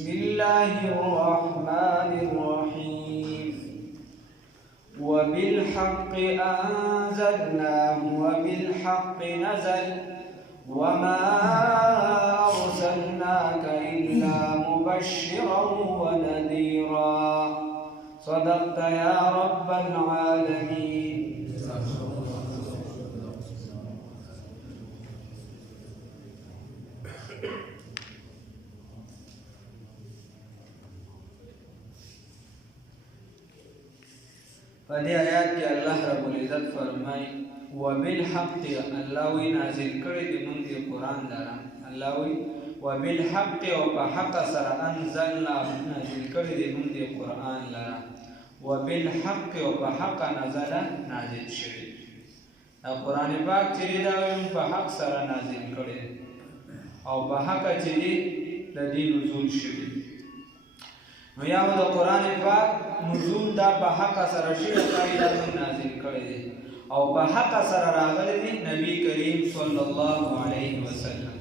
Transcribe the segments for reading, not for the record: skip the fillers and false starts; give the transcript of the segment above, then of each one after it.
بسم الله الرحمن الرحيم وبالحق أنزلناه وبالحق نزل وما أرسلناك إلا مبشرا ونذيرا صدقت يا رب العالمين. فدې آیات کې الله رب العزت فرمایي وبالحق الله وی نازل کړی دی موږ دې قرآن لره. الله وی وبالحق او په حق سره انزلنا نازل کړی دی موږ دې قرآن لره. وبالحق او په حق نازل شوی. دا قرآن پاک چې دا په حق سره نازل کړی او په حق چې دی د دې نزول شوی. نو یا د قرآن پاک نزول دا په حق سره شوی دا نازل کړی دی او په حق سره راغلی دی نبی کریم صلی الله علیه وسلم.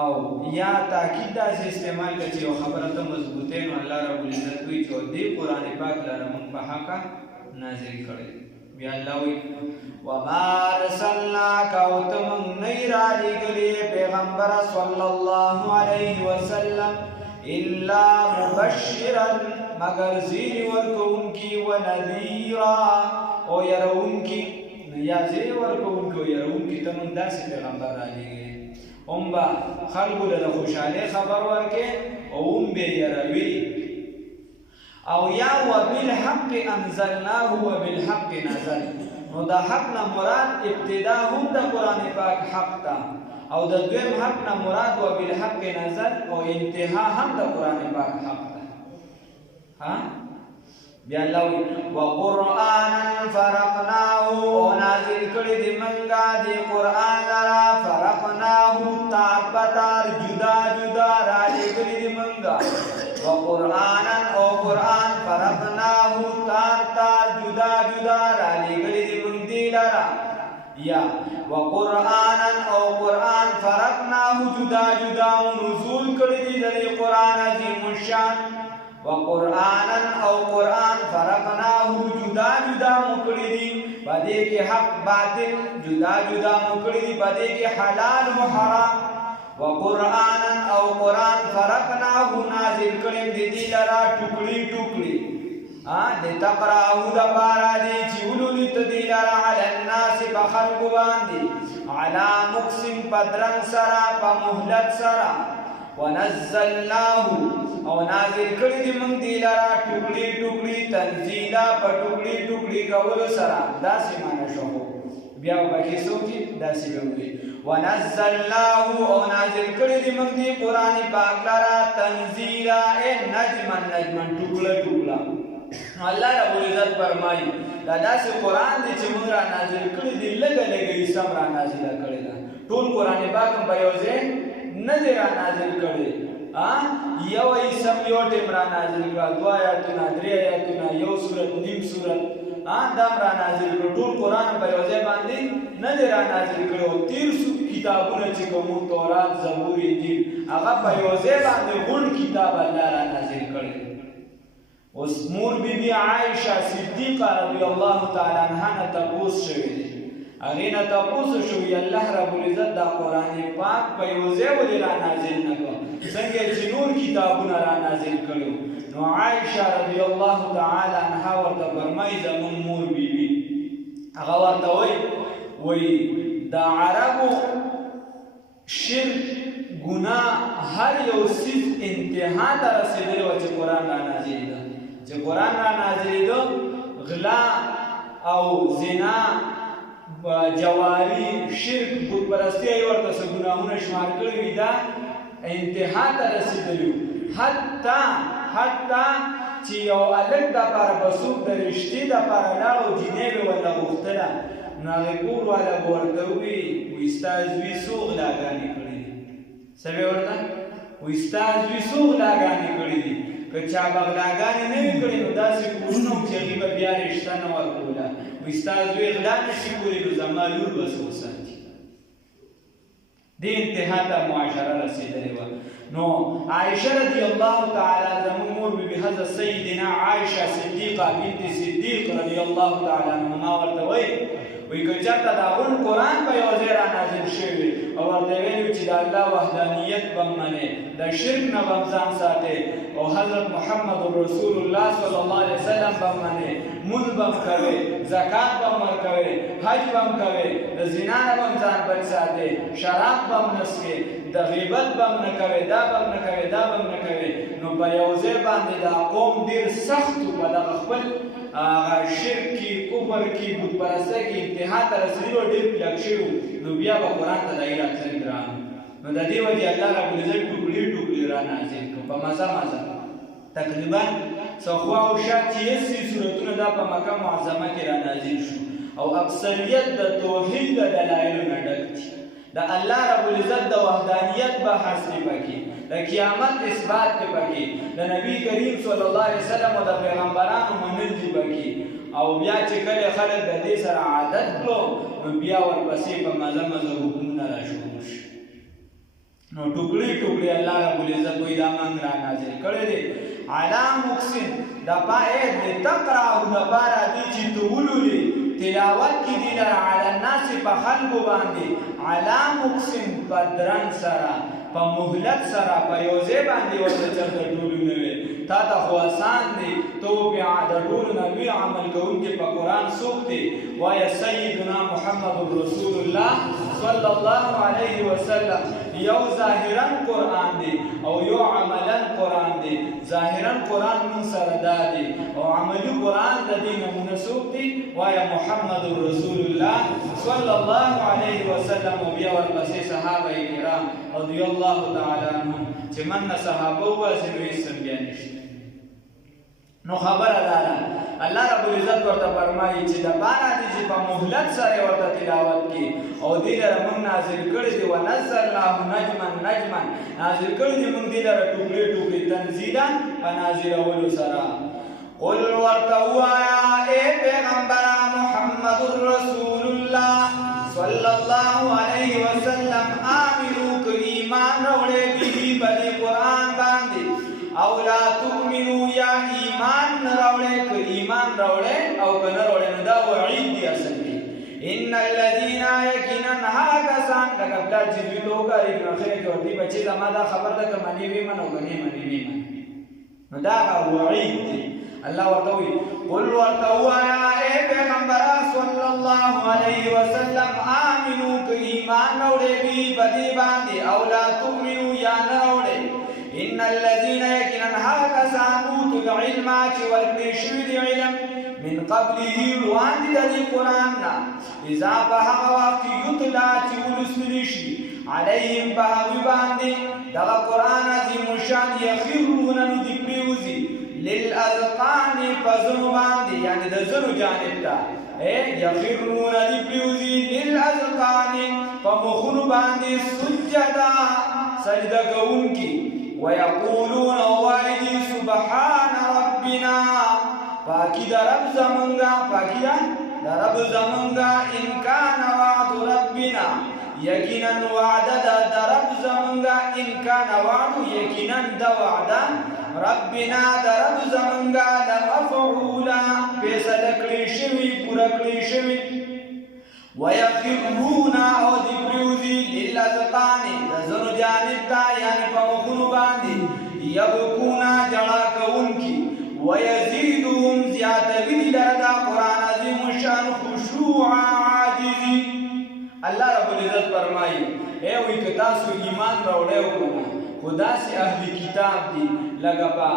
او یا تاکید داسې استعمال کړي چې یو خبره ته مضبوطه نو الله رب العزت وایي چې دې قرآن پاک لره موږ په حق نازل کړی. بیا الله وایي وما ارسلناک او ته موږ نه رالیږلي پیغمبر صلی الله علیه وسلم الا مبشرا مگر زیر ورکوونکی و نذیرا او يرونکی یا زیر ورکوونکی و يرونکی ته موږ داسې پیغمبر رالیږلي هم به خلکو له خوشحالۍ خبر ورکړي او هم به یروي. او یا وبالحق انزلناه وبالحق نزل. نو د حق نه مراد ابتدا هم د قرآن پاک حق ته او د دویم حق نه مراد وبالحق نزل او انتها هم د قرآن پاک حق ته. بیا الله وقرآنا فرقناه او نازل کړی دی منګه دی قرآن لرا فرقناه تار پتار جدا جدا را لګړي دی منګه. وقرآنا او قرآن فرقناه تار تار جدا جدا را لګړي دی منګ دی لرا. یا وقرآنا او قرآن فرقناه جدا جدا نزول کړی دی د قرآن عظیم الشان. وقرآنا او قرآن فرقناه جدا جدا مکړی دی پدې کې حق باطل جدا جدا مکړی دی پدې کې حلال و حرام. وقرآنا او قرآن فرقناه نازل کړی دی لرا ټوکړي ټوکړي د تقرأه د بارا دی چې ولولي تدی لرا علی الناس بخلق باندې علی مقسم پدرنګ سرا په مهلت سرا. ونزلناه او نازل کړی دی موږ دی لرا ټوکړي ټوکړي تنزیلا په ټوکړي ټوکړي کولو سره داسې معنی شو. بیا پکې سوچي داسې وي ونزلناه او نازل کړی دی موږ دی قرآن پاک لرا تنزیلا نجما نجما ټوکړه ټوکړه. الله رب العزت فرمایي دا داسې قرآن دی چې موږ را نازل کړی دی لږه لږه یې سم را نازله کړی ده. ټول قرآن پاک هم په یو ځای نه دی را نازل کړی. یو ایسم یو ټیم را نازل کړه 2 آیاتونه 3 آیاتونه یو سورت نیم سورت دا را نازل کړه. ټول قرآن په یو ځای باندې نه دی را نازل کړی. 13 کتابونه چې کوم تورات زبور انجیل هغه په یو ځای باندې غون کتاب الله را نازل کړی. اوس مور بیبي عائشه صدیقه رضی الله تعالی عنها نه تپوس شوی دی. هغې نه تپوس شوی الله رب العزت دا قرآن پاک په یو ځای ولې را نازل نه کړ څنګه چې نور کتابونه را نازل کړو. نو عائشه رضی الله تعالی عنها ورته فرمایي زمون مور بیبي هغه ورته وایي د عربو شرک ګناه هر یو څیز انتها ته رسېدلی وه چې قرآن را نازلېده. چې قرآن را نازلېده غلا او زنا جواری شرک بت پرستی ای ورته څه ګناهونه شمار کړي وي دا انتها ته رسېدلي وو. حتی چې یو هلک دپاره به څوک د رشتې دپاره لاړ او جینۍ به ورته غوښتله نو هغې کور والا به ورته ووایي وایي ستا زوی څو غلاګانې کړي دي. څه به ورته وایي ستا زوی څو غلاګانې کړي دي. که چا به غلاګانې نه وي کړي نو داسې کورونه وو چې هغې به بیا رشته نه ورکوله. وایي ستا زوی غلا نشي کولی نو زما لور به څه وساتي. دې انتها ته معاشره رسېدلې وه. نو عائشه رضی الله تعالی زموږ مور بي حضرت سیدنا عائشه صدیقه بنت صدیق رضی الله تعالی عنها ورته وایي که چېرته د هغوی قرآن په یو ځای را نازل شوي او ورته ویلي چې د الله وحدانیت به منې د شرک نه به ځان ساتې او حضرت محمد رسول الله صلی الله علیه وسلم به منې مونځ به کوې زکات به ورکوې حج به کوې د زنا نه به ځان بچ ساتې شراب به نه څښې د غیبت به نه کوې دا به نه کوې دا به نه کوې نو په یو ځای باندې دا قوم ډېر سخت و په دغه خپل شرک کې کفر کې بتپرستۍ کې انتها ته رسېدلي وو ډېر کلک شوي نو بیا به قرآن ته دایي راتلل ګران نو د دې وجې الله ربالعزت ټوکړي ټوکړي را نازل کړو په مزه مزه تقریبا څخوا او شا 83 سورتونه دا په مکه معظمه کې را نازل شو او اکثریت د توحید د دلایلو نه ډک دي د الله ربالعزت د وحدانیت بحث دی پکې د قیامت اثبات دی پکې د نبی کریم صلی الله علیه وسلم او د پیغمبرانو منل دی پکې او بیا چې کله خلک د دې سره عادت کړو نو بیا ورپسې په مزه مزه حکمونه را شروع شي نو ټوکړي ټوکړي الله ربالعزت وایي دا موږ را نازل کړی دی علی مقسم د پاره د تقرأ د پاره دي چې ته ولولې تلاوت کی دی لر علی الناس په خلقو باندې علی مقسم بدرن سره په مهلت سره په یوځای باندې ورته چرته ټولو نه وي تا ته خو آسان دی تو بیا د ټولو نه لوی عمل کوونکي په قرآن څوک دی وایه سیدنا محمد رسول الله صلی الله علیه وسلم یو ظاهرا قرآن دی او یو عملا قرآن دی ظاهرا قرآن من سره دا دی او عملی قرآن د دې نمونه څوک دی وایه محمد رسول الله صلی الله علیه وسلم او بیا ورپسې صحابه کرام رضی الله تعالی عنهم چې من نه صحابه وباسي نو هېڅ هم بیا نشته نو خبره دا ده الله ربالعزت ورته فرمایي چې د پاره دي چې په مهلت سره ورته تلاوت کړي او دې لره موږ نازل کړي دي ونزلناه نجما نجما نازل کړي دي موږ دې لره ټوکړي ټوکړي تنزیلا په نازلولو سره قل ورته ووایه ای پیغمبره محمد رسول الله صلی الله علیه وسلم آمنو که ایمان راوړی به په دې قرآن باندې او لا تؤمنو یا ایمان راوړی که ایمان راوړی او که نه راوړی نو دا وعید دی اصل کې ان الذین یقینا هغه کسان لکه پلار چې دوی ته وګوري نو اخر کې ورته بچي زما دا خبر ده که منې وي من او که نه منې وي من نو دا وعید دی الله ورته وایي قل ورته ووایه ای پیغمبره صلی الله علیه وسلم آمنو که ایمان راوړی وي په دې باندې او لا تؤمنو یا نه راوړی ان الذين يكنن هغه کسان اوتوا العلم چې ورکړی شوي دی علم من قبله وړاندې د دې قرآن نه اذا په هغه وخت کې یتلا چې ولوستلی شي علیهم په هغوی باندې دغه قرآن عظیم الشان یخرون نو دې پرېوځي للاذقان په زنو باندې یعنې د زنو جانب ته یخرون دې پرېوځي للاذقان په مخونو باندې سجدا سجده کوونکي ويقولون وایدی سبحان ربنا پاکی دا رب زمانگا پاکی دا رب زمانگا ان کان وعد ربنا یقینا وعد دا رب زمانگا ان کان وعد یقینا دا وعد ربنا دا رب زمانگا لمفعولا فیصله کړی شوی پوره کړی شوی ويخرون او دی پریوزی للاذقان دزنو جانب تا یعنی پا مخونو باندی یبکونا جڑا کونکی ویزیدهم زیادوی لردا قرآن عظیم شان خشوعا عاجزی اللہ رب العزت فرمائی اے وی کتاسو ایمان روڑے وکنا خدا سے اہل کتاب دی لگا پا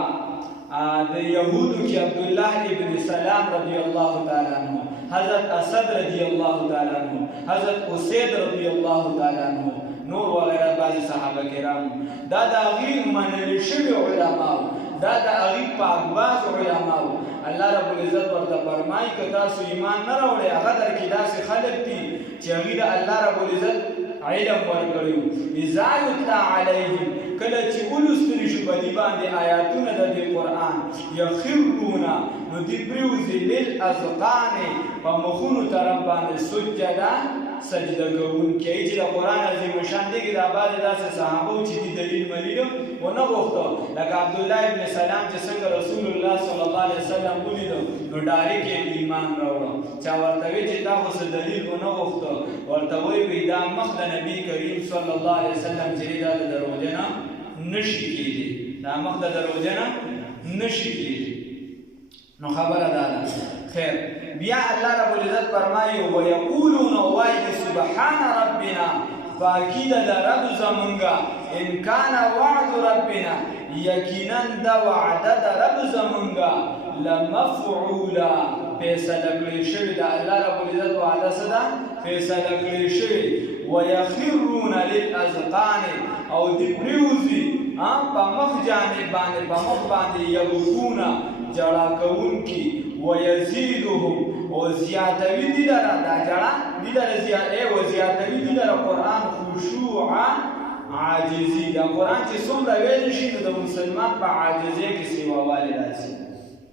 د یهودو کې عبدالله ابن سلام رضی الله تعالی عنہ حضرت اسد رضی الله تعالی عنہ حضرت اسید رضی الله تعالی عنہ نور وغیرہ بعض صحابه کرام دا د هغوی منل شوي علماو دا د هغوی پاکباز علماو الله رب العزت ورته فرمایي که تاسو ایمان نه راوړئ هغه درکې داسې خلک دي چې هغوی د الله رب العزت علم ورکړی و اذا یتلا علیهم کله چې ولوستلی شو په دې باندې آیاتونه د دې قرآن یخرون نو دې پرېوځي للاذقان په مخونو طرف باندې سجدا سجده کوونکی چې د قرآن عظیم شان دی کې دا بعضې داسې صحابه چې دي دلیل ملیلو ونه غوښته لکه عبدالله ابن سلام چې څنګه رسول الله صلی الله علیه وسلم ولیدو نو ډایرکټ یې ایمان راوړه چا ورته وی چې دا خو څه دلیل ونه غوښته ورته وی دا مخ د نبي کریم صلی الله علیه وسلم چې دا د دروغجنه نشي کېدی دا مخ د دروغجنه نشي کېدی نو خبره ده خیر بیا الله رب العزت فرمایي ويقولون وایي سبحان ربنا فاکید د رب زمونږه ان کان وعد ربنا یقینا د وعده د رب زمونږه لمفعولا فیصله کړې شوې د الله رب العزت وعده څه ده فیصله کړې شوې ويخرون للاذقان او دی پریوزي په مخ جانب باندې په مخ باندې یبکون جړه کوونکي ويزيدهم او زیاتوي دي لره دا جړه دي لره زیاتوي دي لره قرآن خشوعا عاجزي دا قرآن چې څومره ویل شي نو د مسلمان په عاجزۍ کې سیواوالی راځي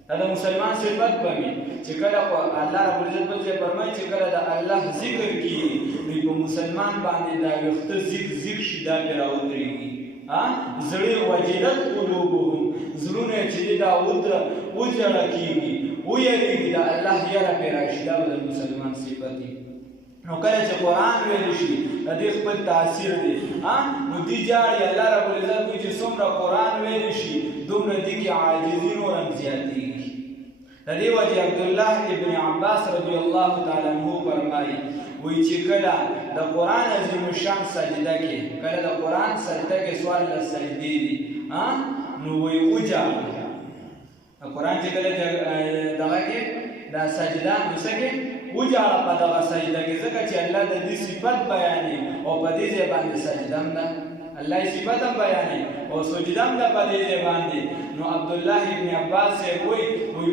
دا د مسلمان صفت بمي چې کله الله رب العزت به فرمایي چې کله د الله ذکر کیږي نو په مسلمان باندې دا وخت ذکر شي دا پرې راودرېږي زړه وجلت قلوبهم زړونه چې دا وجړه کیږي ویریږي دا الله یاره پرې راشي دا د مسلمان صفت دی نو کله چې قرآن ویل شي د دې خپل تاثیر دی نو دی جاړي الله رب العزت وایي چې څومره قرآن ویل شي دومره دي کې عاجزي نور هم زیاتېږي د دې وجې عبدالله ابن عباس رضی الله تعالی عنه فرمایي وایي چې کله د قرآن عظیم الشان سجده کې کله د قرآن سجده کې سوال د سجدې دي نو وایي وجاړه د قرآن چې کله دغه کې دا سجده نو څه کې وجاړه په دغه سجده کې ځکه چې الله د دې صفت بیانوي او په دې ځای باندې سجده هم ده الله یې صفت هم بیانوي او سجده هم ده په دې ځای باندې نو عبدالله ابن عباس وایي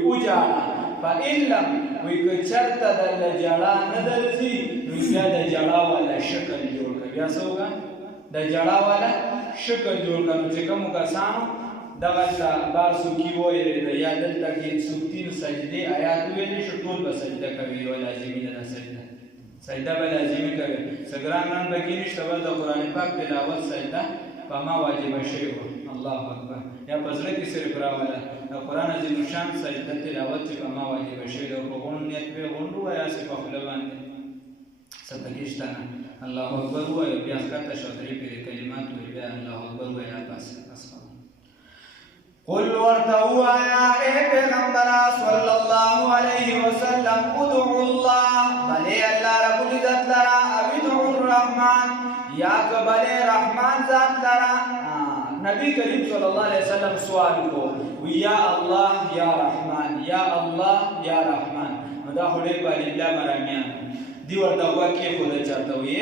وجاړه فإن لم وایي که چېرته درله جړه نه درځي نو بیا د جړه والا شکل جوړ کړه بیا څه وکړه د جړه والا شکل جوړ کړه نو چې کومو کسانو دغه باسو کی وایره یا دلته کې سوتین سجدي آیات ویلې شو ټول به سجده کوي او لازمي ده سجده به لازمي کوي سګران نن به کې نشته ول د قران پاک تلاوت سجده په ما واجب شوی الله اکبر یا پزړه کې صرف راواله د قران عظیم شان سجده تلاوت چې په ما واجب شوی او په غون نیت به غونډو یا څه په خپل باندې ستګیشتنه الله اکبر وای بیا ښکته شودري په کلمات وای بیا الله اکبر وای پاس قل ورتو آیا اے پیغمبر صلی اللہ علیہ وسلم ادعو اللہ بلے اللہ رب العزت لرا او ادعو الرحمن یا کبلے رحمان ذات لرا نبی کریم صلی اللہ علیہ وسلم سوال کو یا اللہ یا رحمان یا اللہ یا رحمان دا خودی بالی بلا مرامیان دی ورته وکي خود چاته وي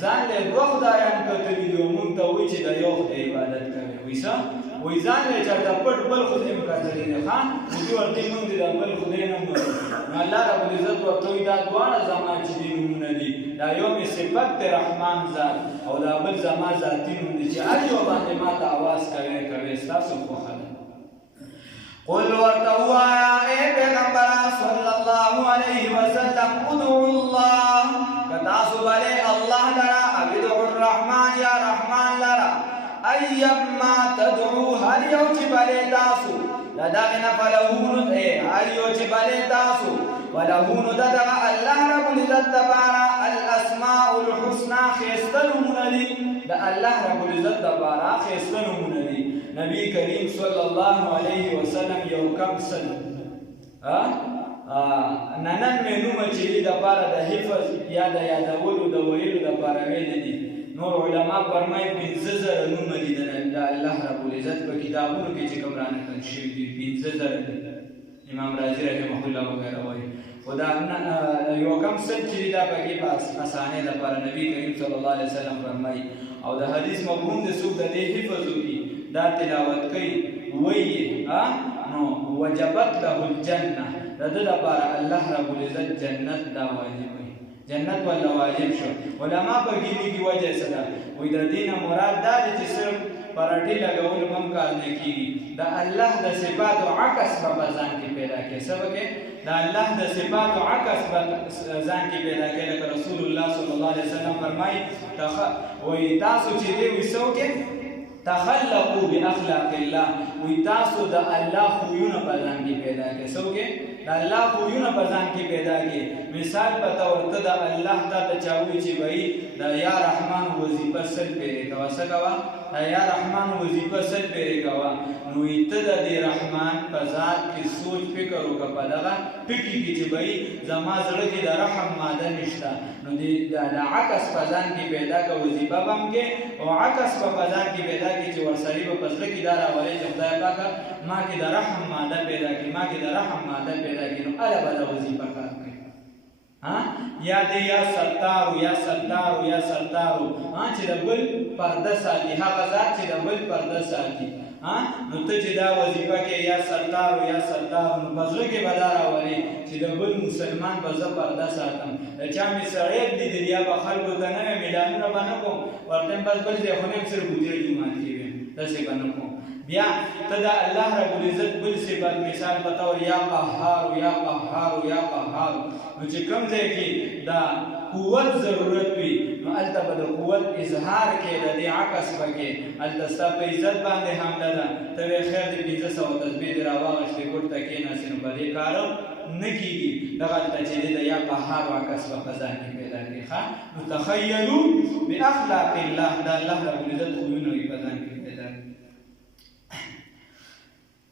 ځان له دوه خدایان کتلی دی مونږ ته وایي چې د یو خدای عبادت کوي وایسا وای ځان له چاته پټ بل خدای مکتلی دی ها دوی ورته مونږ د بل خدای نه نو الله رب العزت ورته دا دواړه زما چې دی نمونه دي دا یو می صفت رحمان ذات او دا بل زما ذاتی نوم دي چې هر یو باندې ما ته आवाज کوي تاسو خو خلک قل ورتو آیا اے پیغمبر صلی اللہ علیہ وسلم ادعو اللہ کتاسو بلے اللہ لرا ادعو الرحمن یا رحمان لرا ایما تدعو ہر یو چی بلے تاسو لدغنا فلہون اے ہر یو چی بلے تاسو ولہون ددغ اللہ رب العزت تبارا الاسماء الحسنى خیستنمون لی دا اللہ رب العزت تبارا خیستنمون لی نبی کریم صلی اللہ علیہ وسلم یو کم سن ننن مینوم چلی دا پارا دا حفظ یا دا یادولو دا ویلو دا پارا ویل دی نور علماء فرمای 15000 نوم دی دا اللہ رب العزت په کتابونو کې چې کوم رانقل شوي دي 15000 امام رازی رحمه الله وغیره وایي خدا یو کم سن چلی دا پکې په اسانه دا پارا نبی کریم صلی الله علیه وسلم فرمای او دا حدیث مفهوم د سوق د حفظ کی دا تلاوت کوي وایي نو وجبت له الجنه دا د لپاره الله رب العزت جنت دا واجب وي جنت ولا واجب شو علما په دې کې وجه څه ده وای د دین مراد دا چې صرف پرټي لګول هم کار نه کیږي د الله د صفاتو عکس په ځان کې پیدا کې سبب کې د الله د صفاتو عکس په ځان کې پیدا کې لکه رسول الله صلی الله علیه وسلم فرمایي وای تاسو چې دی وسو کې تخلقوا باخلاق الله وای تاسو د الله خوونه په ځان کې پیدا کې سو کې د الله خوونه په ځان کې پیدا کې مثال په تور ته د الله ته چاوي چې وای د یا رحمان وظیفه سل پیری کوا سکوا یا رحمان وظیفه سل پیری کوا نو ته د رحمان په ذات کې سوچ فکر وکړه په دغه ټکی کې چې وای زما زړه کې د رحم ماده نشته نو د عکس په ځان کې پیدا کا وظیفه بم کې او عکس په ځان کې پیدا کې چې ورسری په پسله کې دار اولې چې خدای پاک ما کې د رحم ماده پیدا کې ما کې د رحم ماده پیدا کې نو الا بل وظیفه کار کوي ها یا دې یا ستارو یا ستارو یا ستارو ها چې د بل پرده ساتي هغه ذات چې د بل پرده ساتي ها نو ته چې دا وظیفه کې یا ستارو یا ستارو نو پسله کې بدار اولې چې د بل مسلمان په ځ پرده ساتم چا می سړی دې دریا په خلکو ته نه میدانونه باندې کوم ورته بس ځې خو نه سر ګوتې جمعه کې داسې باندې کوم بیا ته د الله رب العزت بل صفات مثال بتاو یا قهار یا قهار یا قهار نو چې کوم ځای کې دا قوت ضرورت وي نو الته به د قوت اظهار کې د دې عکس پکې الته ستا په عزت باندې حمله ده ته خیر دې 1500 تسبیح دې راواغشتې ګوټ ته کېناستې نو په دې کار نه کېږي دغه الته چې د یا قهار عکس په خزان کې پیدا کړي ښه نو تخیلوا باخلاق الله دا الله رب العزت خوونه یې په ځان کې پیدا کړي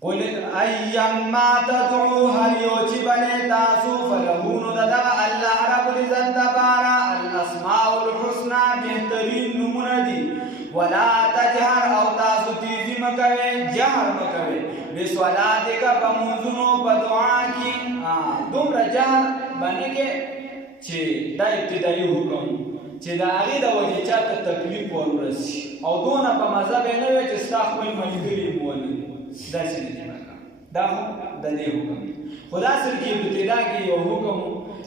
قل ايما تدعو هل يوجب تاسو فلهون دغه الله رب العزت دبارا الاسماء الحسنى بهترین نمونه دي ولا تجهر او تاسو تیزی مکوي جهر مکوي بسولاتک بمنزنو بدعا کی دومره جهر باندې کې چې دا ابتدایي حکم چې دا هغه د وجه چاته تکلیف ورسي او دونه په مذهب نه وي چې ستا خپل ملګری مولوي دا څه دي دا د دې حکم خدا سره کې ابتدا کې یو حکم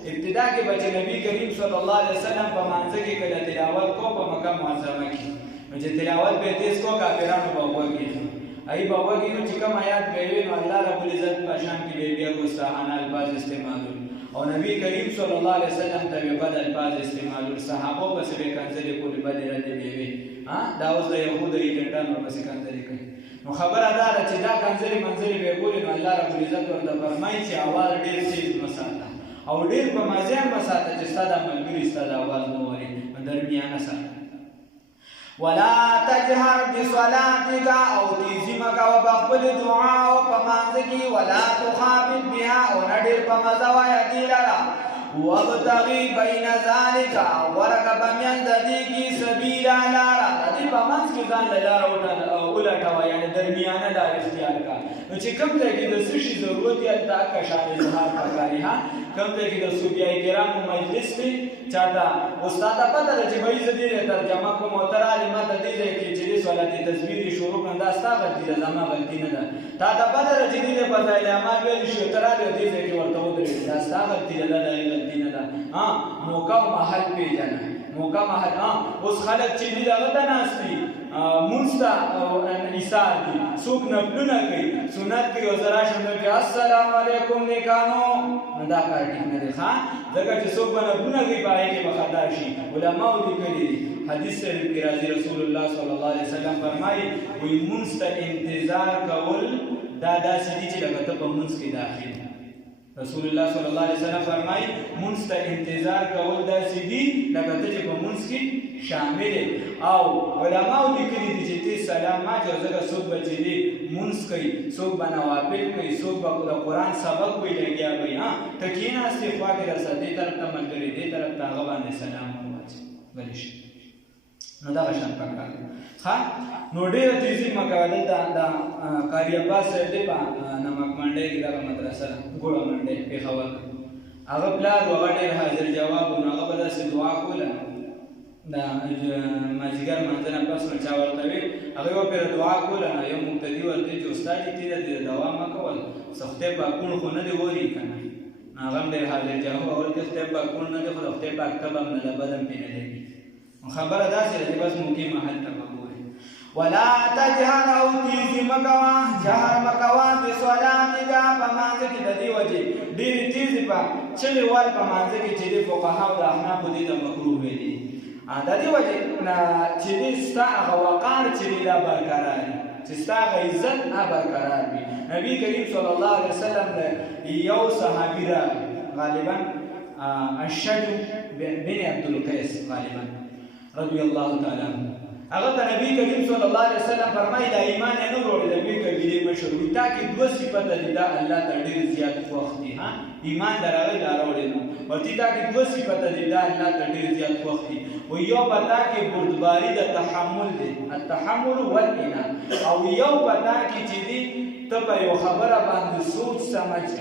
ابتدا کې بچ نبی کریم صلی الله علیه وسلم په مانځ کې کله تلاوت کو په مکه معظمه کې نو چې تلاوت به تیز کو کافرانو په وګړي ای په وګړي نو چې کوم آیات به وي نو الله رب العزت په شان کې به بیا ګستاخانه الفاظ استعمالول او نبی کریم صلی الله علیه وسلم ته به بد الفاظ استعمالول صحابه په سبه کنځلې کولې بد رد دی وی ها دا اوس د يهودو ایجنټانو په سبه کنځلې کوي نو خبره ده چې دا کنځلې منځلې به کولې نو الله رب العزت ورته فرمایي چې आवाज ډېر تیز مساته او ډېر په مازیان مساته چې ستاسو ملګری ستاسو आवाज نو وري درمیانه سره ولا تجهر بصلاتك او تیزی مکا و بخبل دعا او پمانزکی ولا تخافت بها او ندر پمزوای دیللا وابتغی بین ذالک ورک بمیان ددی کی سبیلا لارا ددی پمانز کی ځان لاره ولټوا یعنی درمیانه لار اختیار کا نو چې کوم ځای کې د سشي ضرورت یا د اکشان اظهار پکاري ها کوم ځای کې د صوفیای کرامو مجلس دی چاته استاد پته ده چې وایي زدي ترجمه کوم او تر عالمه د دې ځای کې چې صلات تصویر شروع کړه دا ستا غلطي ده زما غلطي نه ده تا ته پته ده چې دې په ځای له اعمال ویل شي تر دې ځای کې ورته ودرې دا ستا غلطي ده دا غلطي نه ده ها موقع محل پیژنه موقع محل اوس خلک چې دې دغه ته ناشتي مونستا ایثار دي څوک نفلونه کوي سنت کوي او زرا شنو کې السلام علیکم نیکانو دا کار ټیک نه دی ښا ځکه چې څوک نفلونه کوي پای کې بخدا شي علماء لیکلي حدیث شریف کې راځي رسول الله صلی الله علیه وسلم فرمایي وي مونستا انتظار کول دا داسې دي چې لکه ته په مونس کې داخل رسول الله صلی الله علیه وسلم فرمایي مونږ ته انتظار کول داسې دي لکه ته چې په مونځ کې شامل او علماو لیکلي دي چې ته سلام ما چې ځکه څوک به چې دی مونځ کوي څوک به نوافل کوي څوک به د قرآن سبق وي لګیا وي ته کېناستې خوا کې درسه دې طرف ته ملګري دې طرف ته هغه باندې سلام وواچوي غلی شي نو دغه شان پکار دی ښه نو ډېره تیزي مه کوه دلته د قاري عباس صاحب دی په نمک منډۍ کې دغه مدرسه ده ګوړه منډۍ پېښور هغه پلار و هغه ډېر حاضر جواب و نو هغه به داسې دعا کوله د مازدیګر لمانځه نه پس نو چا ورته ویل هغه یوه پېره دعا کوله نو یو مقتدي ورته چې استاد تېره دې دوا مه کول څه خدای پاک کوڼ خو نه دی اوري که نه هغه هم ډېر حاضر جواب اول چې خدای پاک کوڼ نه دی خو د خدای پاک تبه هم نه ده بد هم پرې نه لګي خبره داسې ده چې بس موقع محل ته به ګورې ولا تجهر او تیزی مکوا جهر مکوا بصلاتک پمانځ کې د دې وجه ډېر تیزی په چلی وال پمانځ کې چې د فقها او د احناف دې ته مکروه ویلي د دې وجه چې دې ستا هغه وقار چې دا برقرار چې ستا هغه عزت برقرار وي نبی کریم صلی الله علیه وسلم یو صحابي غالبا الشج بن عبد القیس غالبا رضی الله تعالی عنہ هغه ته نبی کریم صلی الله علیه وسلم فرمایي دا ایمان نه وروړي د دې کبیره مشهور تا کې دوه صفات دي دا الله ته ډېر زیات خوښ دي ها ایمان دراوي دا وروړي نو او تا کې دوه صفات دي دا الله ته ډېر زیات خوښ دي او یو پتا کې بردباری د تحمل دي التحمل والإنا او یو پتا کې چې دي ته په یو خبره باندې سوچ سمجھ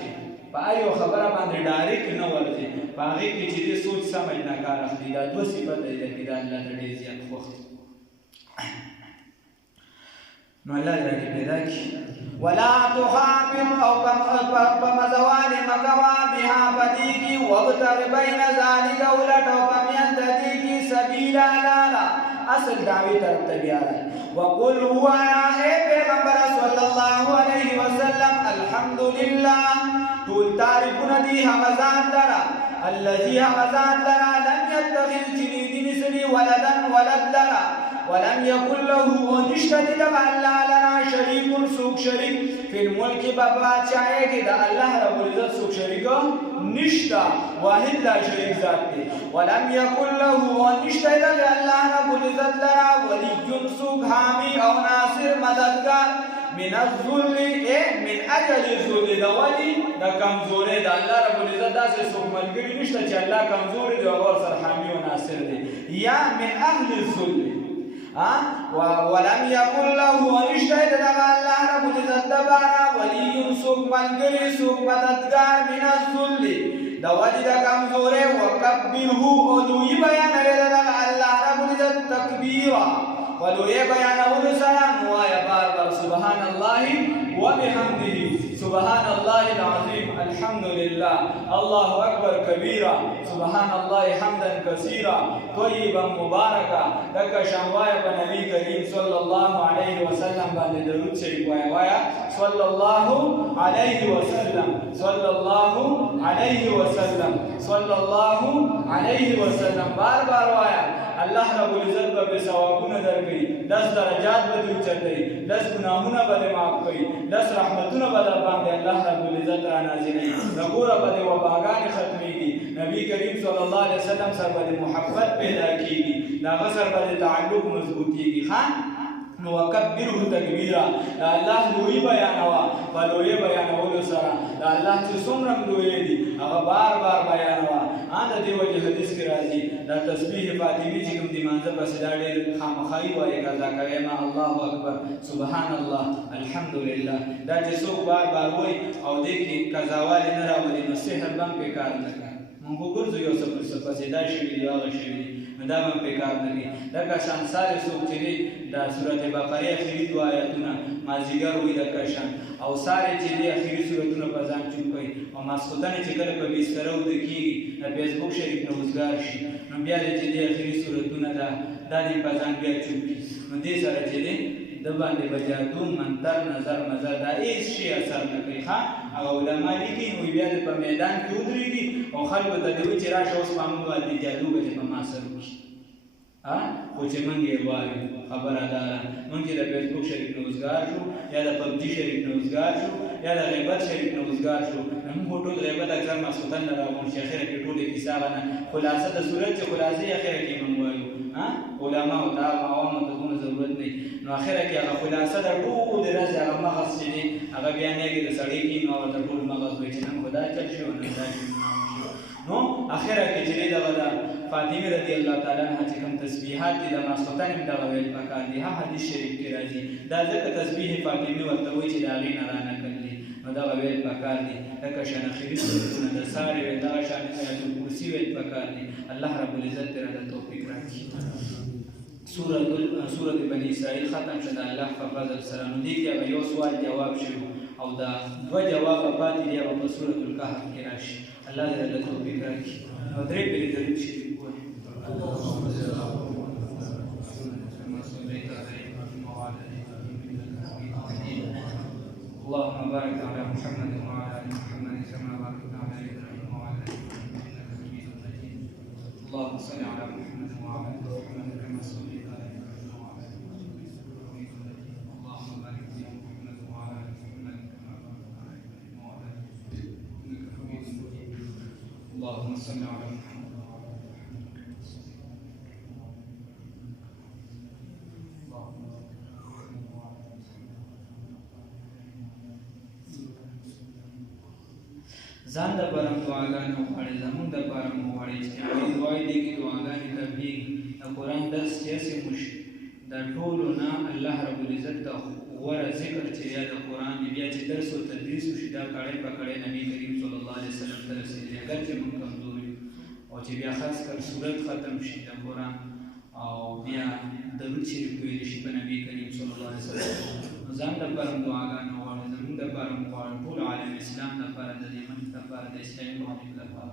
په یو خبره باندې ډایرکټ نه ورځي په هغه کې چې دې سوچ سمجھ نه کار اخلي دا دوه صفات دي دا الله ته ډېر زیات خوښ دي نو الله دې پیدا کی ولا تخافم او بمزوال مکوا بها بدیکی وابتغ بین ذلك ولټ او پمیان ددیکی سبیلا لالا اصل دعوی طرف ته بیا وقل هو يا پیغمبر صلی الله علیه وسلم الحمد لله طول تعریفونه دي همزان درا الذي همزان درا لم يتخذ جنيد نسري ولدا ولد درا ولم يكن له ونشتد لغا اللہ لنا شریک سوک شریک فی الملک بابا چاہے کہ دا اللہ رب العزت سوک شریک نشتا واحد لا شریک ذات دے ولم يكن له ونشتد لغا اللہ رب العزت لنا ولی سوک حامی او ناصر مددگار من الظل من اجل الظل دا ولی دا کمزوری دا اللہ رب العزت دا سے سوک ملگری نشتا چا اللہ کمزوری دا غور سر حامی و ناصر دے یا من اهل الظل ولم يكن له ونشتد لغا الله رب العزت دبارا ولي سوک ملگری سوک مددگار من الظل دا ولی دا کمزوری وکبره ادوی بیان لغا الله رب العزت تکبیرا ولوی بیان ولسان وآیا بار بار سبحان الله وبحمده سبحان الله العظيم الحمد لله الله أكبر كبيرا سبحان الله حمدا كثيرا طيبا مباركا لك شنوايا بنبي كريم صلى الله عليه وسلم بعد درود شريف وايا صلى الله عليه وسلم صلى الله عليه وسلم صلى الله عليه وسلم بار بار وايا الله رب العزت به ثوابونه درکړي 10 درجات به اوچتای 10 ګناهونه به معاف کړي 10 رحمتونه به باندې الله رب العزت را نازلې نګوره به وباګان ختميږي نبی کریم صلی الله علیه وسلم سره به محبت پیدا کیږي دا غسر به تعلق مضبوطيږي خان نو وکبره تکبیرا الله لوی بیانوا ولوی بیانولو سره الله چې څومره لوی دي هغه بار بار بیانوا ان د دې وجه حدیث کې راځي دا تسبیح فاطمی چې کوم دی مانځه پس دا ډېر خامخایي وایي قضا کوي ما الله اکبر سبحان الله الحمدلله دا چې څوک بار بار وایي او دې کې قضاوالي نه راولي نو سحر بم په کار نه کوي موږ ګورځو یو څه پس دا شی دی هغه شی دی دا هم په کار نه دي دا کشان ساره څوک چې دا سورته بقره اخیری دو آیاتونه مازیګر وې دا کشان او ساره چې دی اخیری سورتونه په ځان چوپ کوي او ماسخوتنه چې کله په بستر او د کیږي د فیسبوک شریک نو وزګار شي نو بیا چې دی اخیری سورتونه دا د په ځان بیا چوپ کی نو دې سره چې دی د باندې بجادو منتر نظر مزه دا هیڅ شي اثر نه کوي ها او علماء لیکي نو بیا په میدان کې ودرېږي او خلکو ته دوی چې راشه اوس په موږ باندې جادو به په ما سره وشي خو چې موږ یې وایو خبره ده موږ چې د فیسبوک شریک نه وزګار شو یا د پبجي شریک نه وزګار شو یا د غیبت شریک نه وزګار شو موږ ټول غیبت اکثر مسعودن نه راغون چې اخر کې ټول کیسه غنه خلاصه د صورت چې خلاصې اخر کې موږ وایو علماء او دا عوام ته کوم ضرورت نه نو اخر کې هغه خلاصه د ټول درس هغه مغز چې دی هغه بیان یې د سړی کې نو د ټول مغز وایي چې نن خدا چل شو نه دا نو اخر کې چې دا فاطمه رضی الله تعالی عنها چې کوم تسبیحات دي د ماسوتن هم دا ویل پکار دي ها حدیث شریف کې راځي دا ځکه تسبیح فاطمه ورته وایي چې دا غي نه رانه کړلې نو دا ویل پکار دي لکه شان اخیری سورتونه د ساري ویل دا شان آیت الکرسی ویل پکار دي الله رب العزت تر د توفیق راکړي سورۃ بنی اسرائیل ختم شوه الله په فضل سره نو دي کې یو سوال جواب شو او دا دو جواب پاتې دی په سورۃ الکهف کې راشي الله دې د توفیق راکړي او درې په دې شي اللهم صل على محمد اللهم بارك على محمد وعلى ال محمد كما باركت على ابراهيم وعلى ال ابراهيم انك حميد مجيد. اللهم صل على محمد وعلى ال محمد كما صليت على ابراهيم وعلى ال ابراهيم انك حميد مجيد. اللهم بارك على محمد وعلى ال محمد كما باركت على ابراهيم وعلى ال ابراهيم انك حميد مجيد. اللهم صل على محمد وعلى ال محمد كما صليت على ابراهيم وعلى ال ځان د پرم دعاګانې وغواړئ، زموږ د پرم وغواړئ چې هغې دعای دی کې دعاګانې تبلیغ د قرآن درس چې هسې مو شي د ټولو نه الله رب العزت ته غوره ذکر چې یا د قرآن بیا چې درس و تدریس وشي دا کړی په کړی نبي کریم صلی الله علیه وسلم ته رسېدلی اگر چې موږ کمزور یو او چې بیا خاص کر صورت ختم شي د قرآن او بیا درود شریف ویلی شي په نبي کریم صلی الله علیه وسلم. ځان لپاره دعاګانې وغواړئ، زموږ لپاره وغواړئ، ټول عالم اسلام لپاره د دې ملک لپاره د اسلامي مملکت لپاره